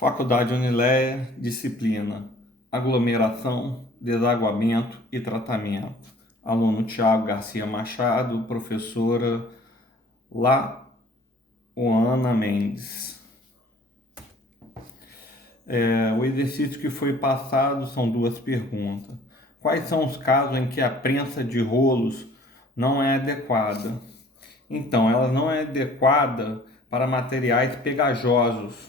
Faculdade Unileia, disciplina aglomeração, desaguamento e tratamento. Aluno Tiago Garcia Machado, professora Laoana Mendes. O exercício que foi passado são duas perguntas. Quais são os casos em que a prensa de rolos não é adequada? Então, ela não é adequada para materiais pegajosos,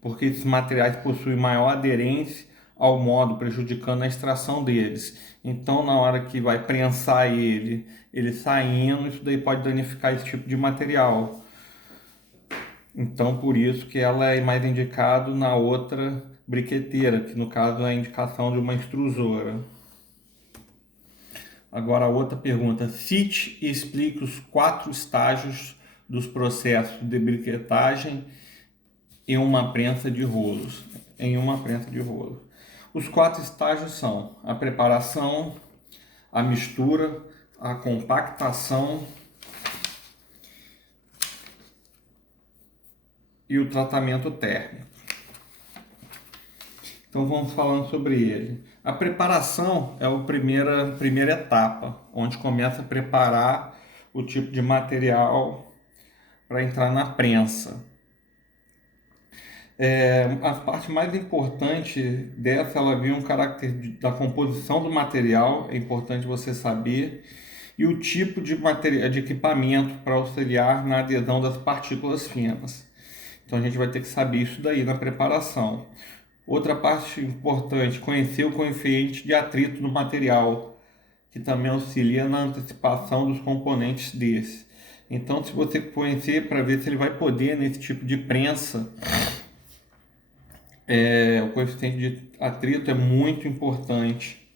porque esses materiais possuem maior aderência ao modo, prejudicando a extração deles. Então, na hora que vai prensar ele saindo, isso daí pode danificar esse tipo de material. Então, por isso que ela é mais indicado na outra briqueteira, que no caso é a indicação de uma extrusora. Agora, a outra pergunta. Cite e explique os 4 estágios dos processos de briquetagem em uma prensa de rolos. Os 4 estágios são a preparação, a mistura, a compactação e o tratamento térmico. Então vamos falando sobre ele. A preparação é a primeira etapa, onde começa a preparar o tipo de material para entrar na prensa. A parte mais importante dessa, ela vem um caráter da composição do material, é importante você saber, e o tipo de material, de equipamento para auxiliar na adesão das partículas finas. Então a gente vai ter que saber isso daí na preparação. Outra parte importante, conhecer o coeficiente de atrito do material, que também auxilia na antecipação dos componentes desse. Então, se você conhecer para ver se ele vai poder nesse tipo de prensa, o coeficiente de atrito é muito importante.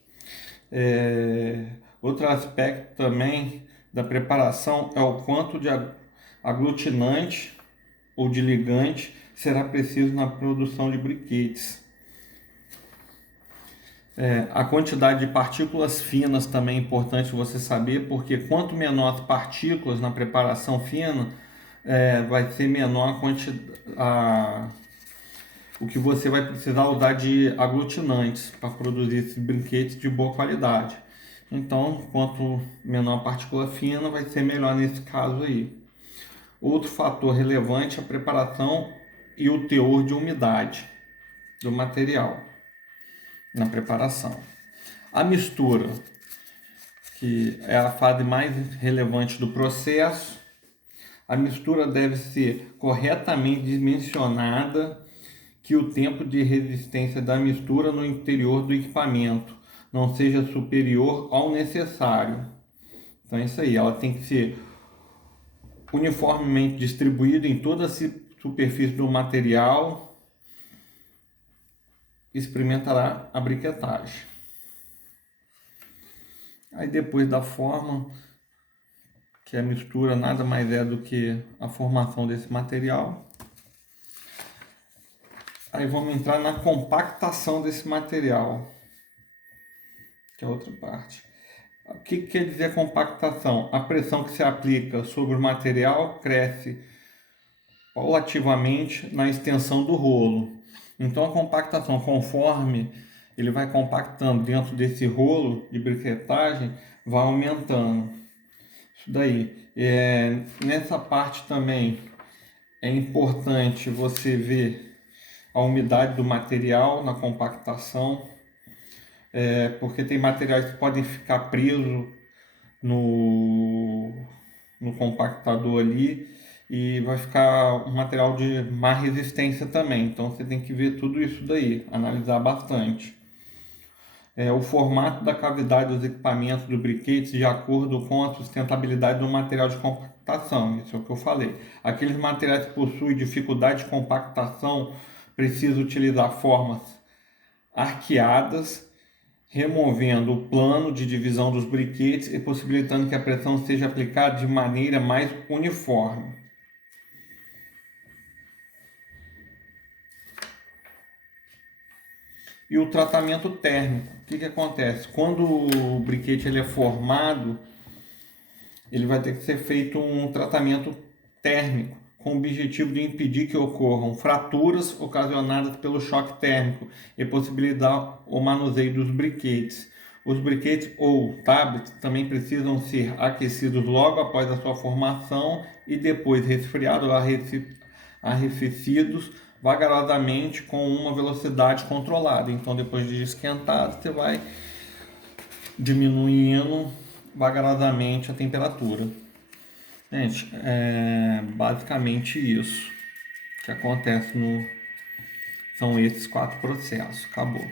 Outro aspecto também da preparação é o quanto de aglutinante ou de ligante será preciso na produção de briquetes. A quantidade de partículas finas também é importante você saber, porque quanto menor as partículas na preparação fina, vai ser menor o que você vai precisar usar de aglutinantes para produzir esses brinquedos de boa qualidade. Então, quanto menor a partícula fina, vai ser melhor nesse caso aí. Outro fator relevante é a preparação e o teor de umidade do material na preparação. A mistura, que é a fase mais relevante do processo. A mistura deve ser corretamente dimensionada, que o tempo de resistência da mistura no interior do equipamento não seja superior ao necessário. Então é isso aí, ela tem que ser uniformemente distribuída em toda a superfície do material. Experimentará a briquetagem. Aí depois da forma, que a mistura nada mais é do que a formação desse material. Aí vamos entrar na compactação desse material, que é a outra parte. O que quer dizer compactação? A pressão que se aplica sobre o material cresce paulativamente na extensão do rolo. Então a compactação, conforme ele vai compactando dentro desse rolo de briquetagem, vai aumentando. Isso daí. Nessa parte também é importante você ver a umidade do material na compactação, porque tem materiais que podem ficar presos no compactador ali e vai ficar um material de má resistência também. Então você tem que ver tudo isso daí, analisar bastante. O formato da cavidade dos equipamentos do briquete de acordo com a sustentabilidade do material de compactação. Isso é o que eu falei. Aqueles materiais que possuem dificuldade de compactação precisam utilizar formas arqueadas, removendo o plano de divisão dos briquetes e possibilitando que a pressão seja aplicada de maneira mais uniforme. E o tratamento térmico. O que acontece? Quando o briquete ele é formado, ele vai ter que ser feito um tratamento térmico com o objetivo de impedir que ocorram fraturas ocasionadas pelo choque térmico e possibilitar o manuseio dos briquetes. Os briquetes ou tablets também precisam ser aquecidos logo após a sua formação e depois resfriados ou arrefecidos vagarosamente com uma velocidade controlada. Então, depois de esquentado, você vai diminuindo vagarosamente a temperatura. Gente, é basicamente isso que acontece no... São esses 4 processos. Acabou.